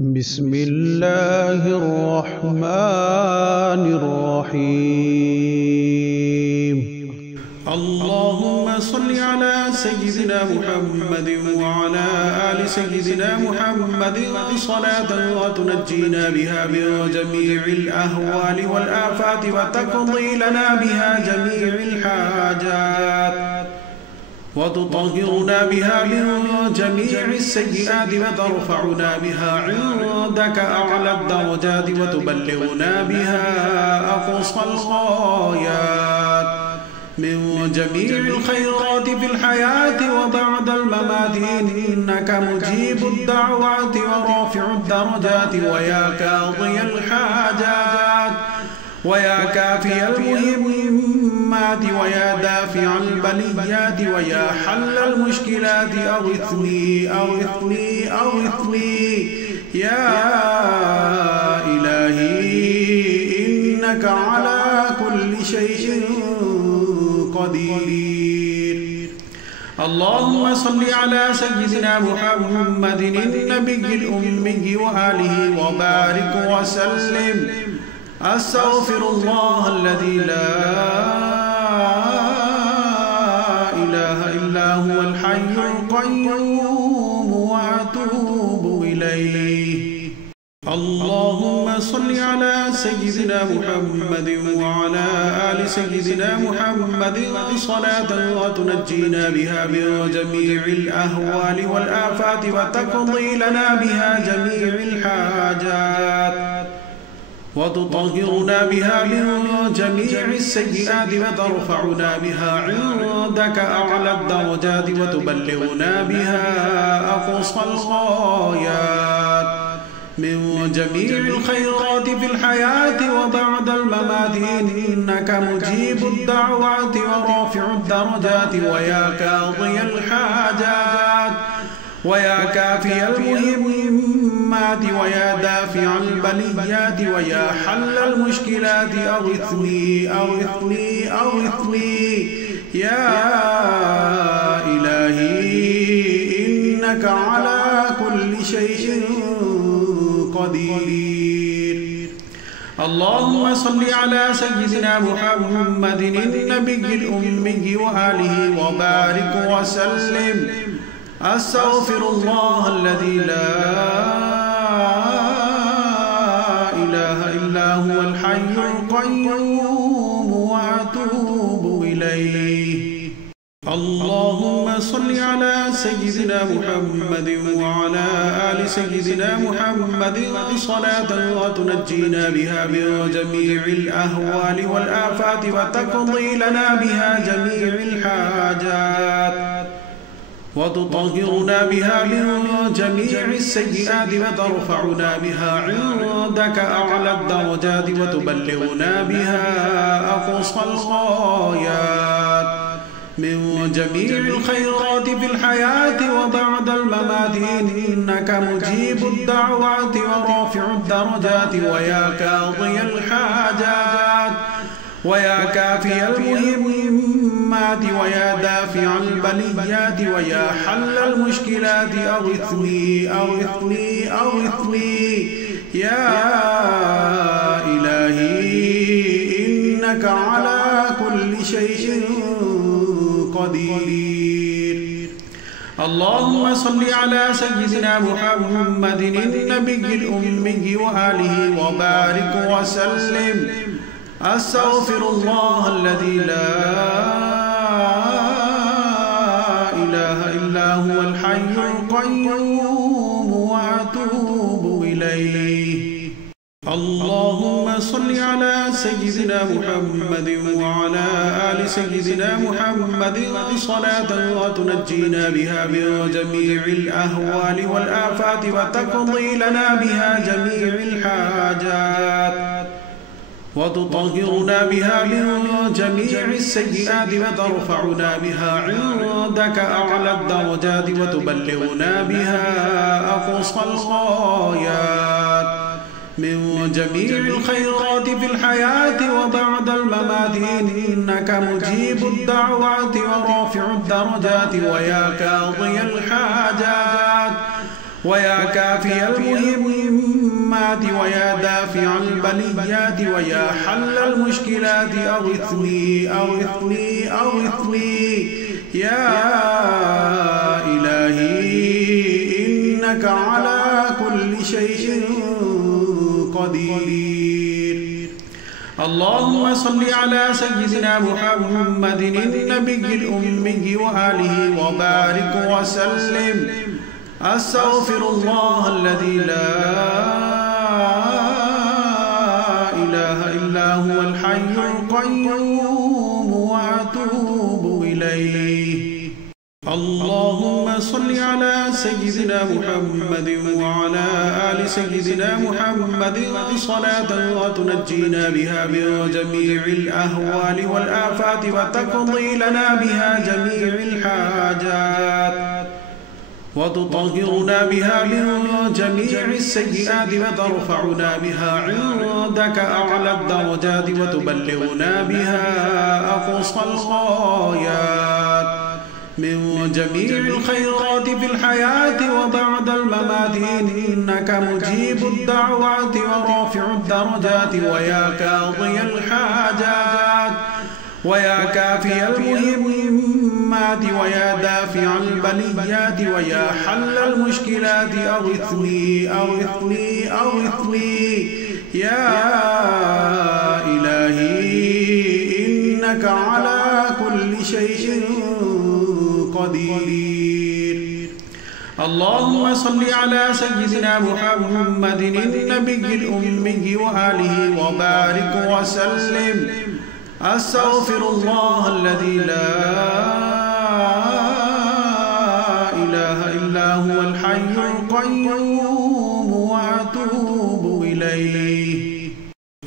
بسم الله الرحمن الرحيم. اللهم صل على سيدنا محمد وعلى آل سيدنا محمد صلاة وتنجينا بها من جميع الأهوال والآفات وتقضي لنا بها جميع الحاجات وتطهرنا بها من جميع السيئات وترفعنا بها عندك أعلى الدرجات وتبلغنا بها أقصى الغايات من جميع الخيرات في الحياة وبعد الممات إنك مجيب الدعوات ورافع الدرجات ويا قاضي الحاجات ويا كافي المهمات ويا دافع البليات ويا حل المشكلات أغثني أغثني أغثني يا إلهي إنك على كل شيء قدير. اللهم صل على سيدنا محمد النبي الأمي وآله وبارك وسلم. أستغفر الله الذي لا إله إلا هو الحي القيوم وأتوب إليه. اللهم صل على سيدنا محمد وعلى آل سيدنا محمد صلاة وتنجينا بها من جميع الأهوال والآفات وتقضي لنا بها جميع الحاجات وتطهرنا بها من جميع السيئات وترفعنا بها عندك أعلى الدرجات وتبلغنا بها أقصى الغايات من جميع الخيرات في الحياة وبعد الممات إنك مجيب الدعوات ورافع الدرجات ويا قاضي الحاجات ويا كافي المهمات ويا دافع البليات ويا حل المشكلات أغثني أغثني أغثني يا إلهي إنك على كل شيء قدير. اللهم صل على سيدنا محمد النبي الأمي وآله وبارك وسلم. أستغفر الله الذي لا إله إلا هو الحي القيوم وأتوب إليه. اللهم صل على سيدنا محمد وعلى آل سيدنا محمد صلاة وتنجينا بها من جميع الأهوال والآفات وتقضي لنا بها جميع الحاجات وتطهرنا بها من جميع السيئات وترفعنا بها عندك أعلى الدرجات وتبلغنا بها أقصى الغايات من جميع الخيرات في الحياة وبعد الممات إنك مجيب الدعوات ورافع الدرجات ويا قاضي الحاجات ويا كافي المهمات ويا دافع البليات ويا حل المشكلات أغثني أغثني أغثني يا إلهي إنك على كل شيء قدير. اللهم صل على سيدنا محمد النبي الأمي وآله وبارك وسلم. أستغفر الله الذي لا إله إلا هو الحي القيوم وأتوب إليه. اللهم صل على سيدنا محمد وعلى آل سيدنا محمد صلاة وتنجينا بها من جميع الأهوال والآفات وتقضي لنا بها جميع الحاجات وتطهرنا بها من جميع السيئات وترفعنا بها عندك أعلى الدرجات وتبلغنا بها أقصى الغايات من جميع الخيرات في الحياة وبعد الممات إنك مجيب الدعوات ورافع الدرجات ويا قاضي الحاجات ويا كافي المهمات ويا دافع البليات ويا حل المشكلات أغثني أغثني أغثني يا إلهي إنك على كل شيء قدير. اللهم صل على سيدنا محمد النبي الأمي وآله وبارك وسلم. أستغفر الله الذي لا إله إلا هو الحي القيوم وأتوب إليه. اللهم صل على سيدنا محمد وعلى آل سيدنا محمد صلاة وتنجينا بها من جميع الأهوال والآفات وتقضي لنا بها جميع الحاجات وتطهرنا بها من جميع السيئات وترفعنا بها عندك أعلى الدرجات وتبلغنا بها أقصى الغايات من جميع الخيرات في الحياة وبعد الممات إنك مجيب الدعوات ورافع الدرجات ويا قاضي الحاجات ويا كافي المهمات ويا دافع البليات ويا حل المشكلات أغثني أغثني أغثني يا إلهي إنك على كل شيء قدير. اللهم صل على سيدنا محمد النبي الأمي وآله وبارك وسلم. أستغفر الله الذي لا إله إلا هو الحي القيوم وأتوب إليه.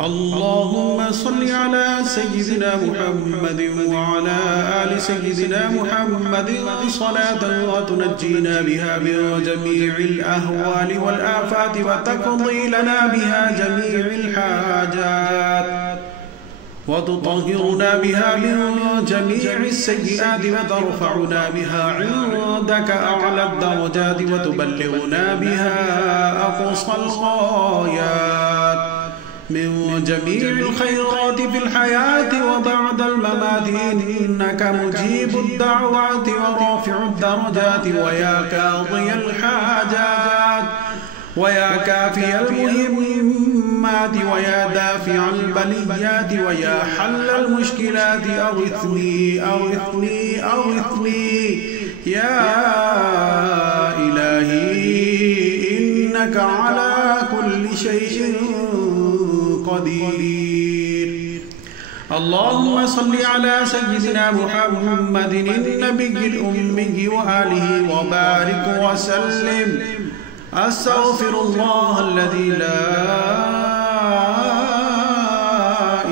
اللهم صل على سيدنا محمد وعلى آل سيدنا محمد صلاة وتنجينا بها من جميع الأهوال والآفات وتقضي لنا بها جميع الحاجات وتطهرنا بها من جميع السيئات وترفعنا بها عندك أعلى الدرجات وتبلغنا بها أقصى الغايات من جميع الخيرات في الحياة وبعد الممات إنك مجيب الدعوات ورافع الدرجات ويا قاضي الحاجات ويا كافي المهمات ويا دافع البليات ويا حل المشكلات أغثني أغثني أغثني يا إلهي إنك على كل شيء قدير. اللهم صل على سيدنا محمد النبي الأمي وآله وبارك وسلم. أستغفر الله الذي لا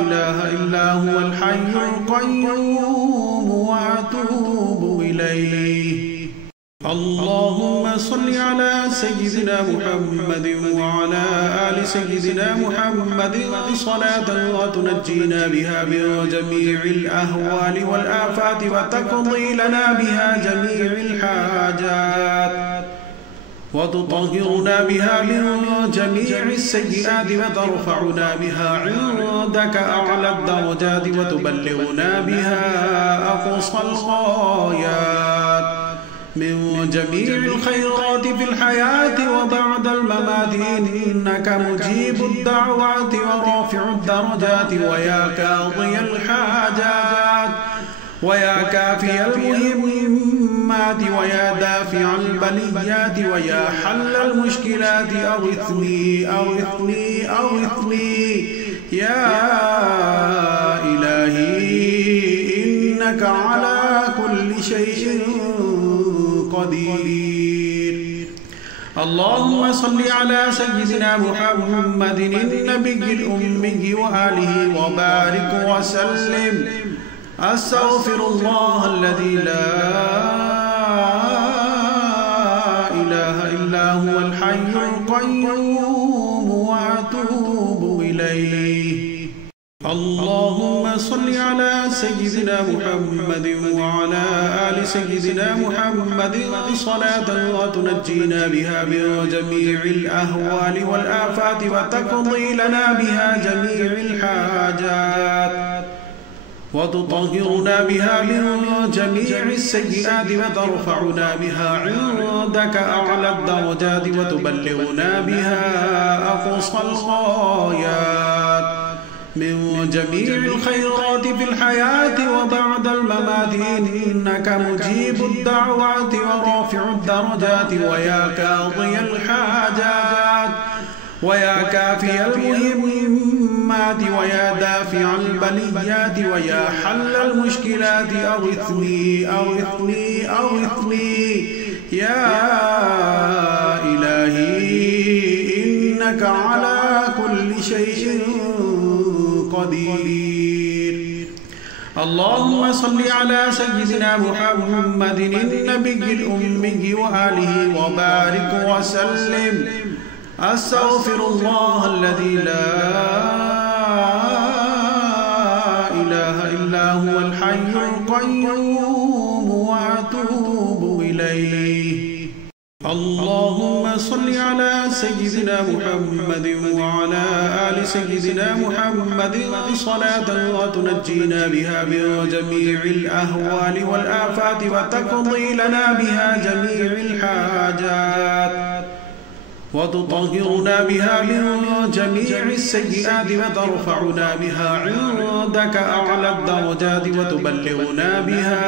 إله إلا هو الحي القيوم وأتوب إليه. اللهم صل على سيدنا محمد وعلى آل سيدنا محمد صلاة وتنجينا بها من جميع الأهوال والآفات وتقضي لنا بها جميع الحاجات وتطهرنا بها من جميع السيئات وترفعنا بها عندك أعلى الدرجات وتبلغنا بها أقصى الغايات من جميع الخيرات في الحياة وبعد الممات إنك مجيب الدعوات ورافع الدرجات ويا قاضي الحاجات ويا كافي المهمات ويا دافع البليات ويا حل المشكلات أغثني أغثني أغثني يا إلهي إنك على كل شيء قدير. اللهم صل على سيدنا محمد النبي الأمي وآله وبارك وسلم. أستغفر الله الذي لا إله إلا هو الحي القيوم وأتوب إليه. اللهم صل على سيدنا محمد وعلى آل سيدنا محمد صلاة وتنجينا بها من جميع الأهوال والآفات وتقضي لنا بها جميع الحاجات وتطهرنا بها من جميع السيئات وترفعنا بها عندك أعلى الدرجات وتبلغنا بها أقصى الغايات من جميع الخيرات في الحياة وبعد الممات إنك مجيب الدعوات ورافع الدرجات ويا قاضي الحاجات ويا كافي المهمات ويا دافع البليات ويا حل المشكلات أغثني أغثني أغثني يا إلهي إنك على كل شيء قدير. اللهم صل على سيدنا محمد النبي الأمي وآله وبارك وسلم. أستغفر الله الذي لا إله إلا هو الحي القيوم وأتوب إليه. اللهم صل على سيدنا محمد وعلى آل سيدنا محمد صلاة وتنجينا بها من جميع الأهوال والآفات وتقضي لنا بها جميع الحاجات وتطهرنا بها من جميع السيئات وترفعنا بها عندك أعلى الدرجات وتبلغنا بها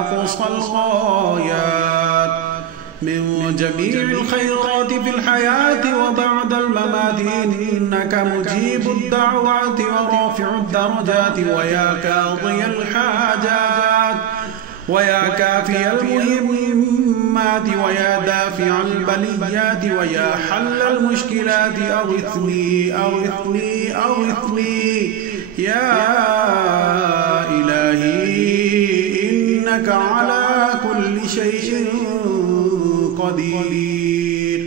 أقصى الغايات من جميع الخيرات في الحياة وبعد الممات إنك مجيب الدعوات ورافع الدرجات ويا قاضي الحاجات ويا كافي المهمات ويا دافع البليات ويا حل المشكلات أغثني أغثني أغثني يا إلهي إنك على كل شيء قدير.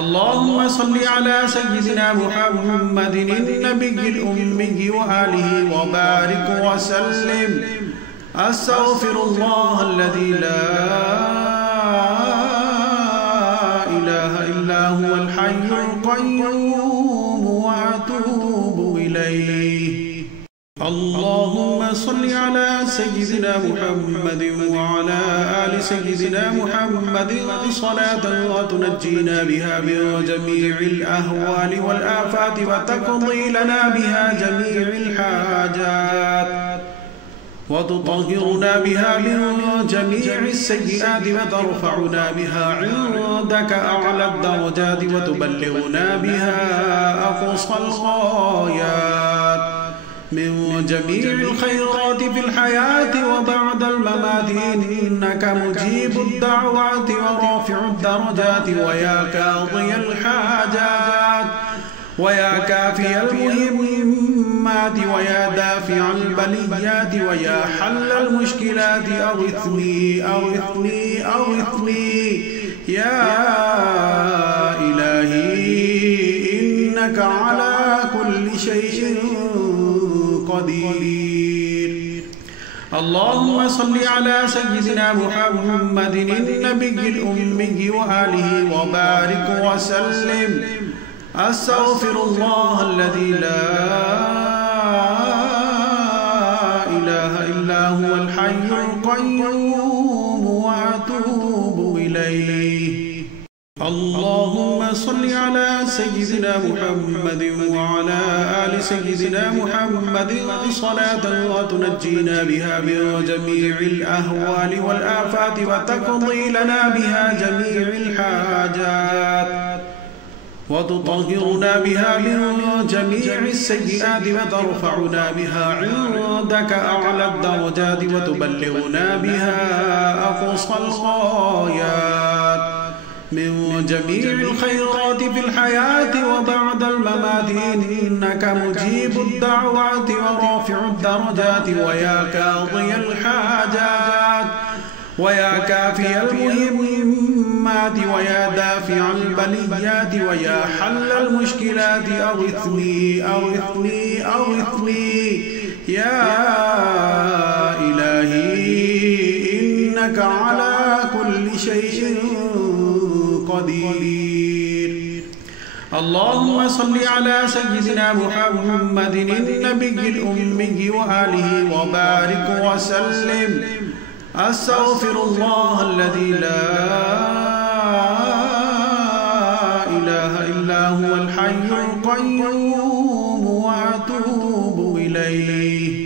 اللهم صل على سيدنا محمد النبي الأمي وآله وبارك وسلم. أستغفر الله الذي لا إله إلا هو الحي القيوم وأتوب إليه. اللهم صل على سيدنا محمد وعلى آل سيدنا محمد صلاة وتنجينا بها من جميع الأهوال والآفات وتقضي لنا بها جميع الحاجات وتطهرنا بها من جميع السيئات وترفعنا بها عندك أعلى الدرجات وتبلغنا بها أقصى الغايات من جميع الخيرات في الحياة وبعد الممات إنك مجيب الدعوات ورافع الدرجات ويا قاضي الحاجات ويا كافي المهمات ويا دافع البليات ويا حل المشكلات أغثني أغثني أغثني يا إلهي إنك على كل شيء قدير. اللهم صل على سيدنا محمد النبي الأمي وآله وبارك وسلم. أستغفر الله الذي لا إله إلا هو الحي القيوم وأتوب إليه. اللهم صل على سيدنا محمد وعلى آل سيدنا محمد صلاة وتنجينا بها من جميع الأهوال والآفات وتقضي لنا بها جميع الحاجات وتطهرنا بها من جميع السيئات وترفعنا بها عندك أعلى الدرجات وتبلغنا بها أقصى الغايات من جميع الخيرات في الحياة وبعد الممات إنك مجيب الدعوات ورافع الدرجات ويا قاضي الحاجات ويا كافي المهمات ويا دافع البليات ويا حل المشكلات أغثني أغثني أغثني يا إلهي إنك على كل شيء قدير. اللهم صل على سيدنا محمد النبي الأمي وآله وبارك وسلم. أستغفر الله الذي لا إله إلا هو الحي القيوم وأتوب إليه.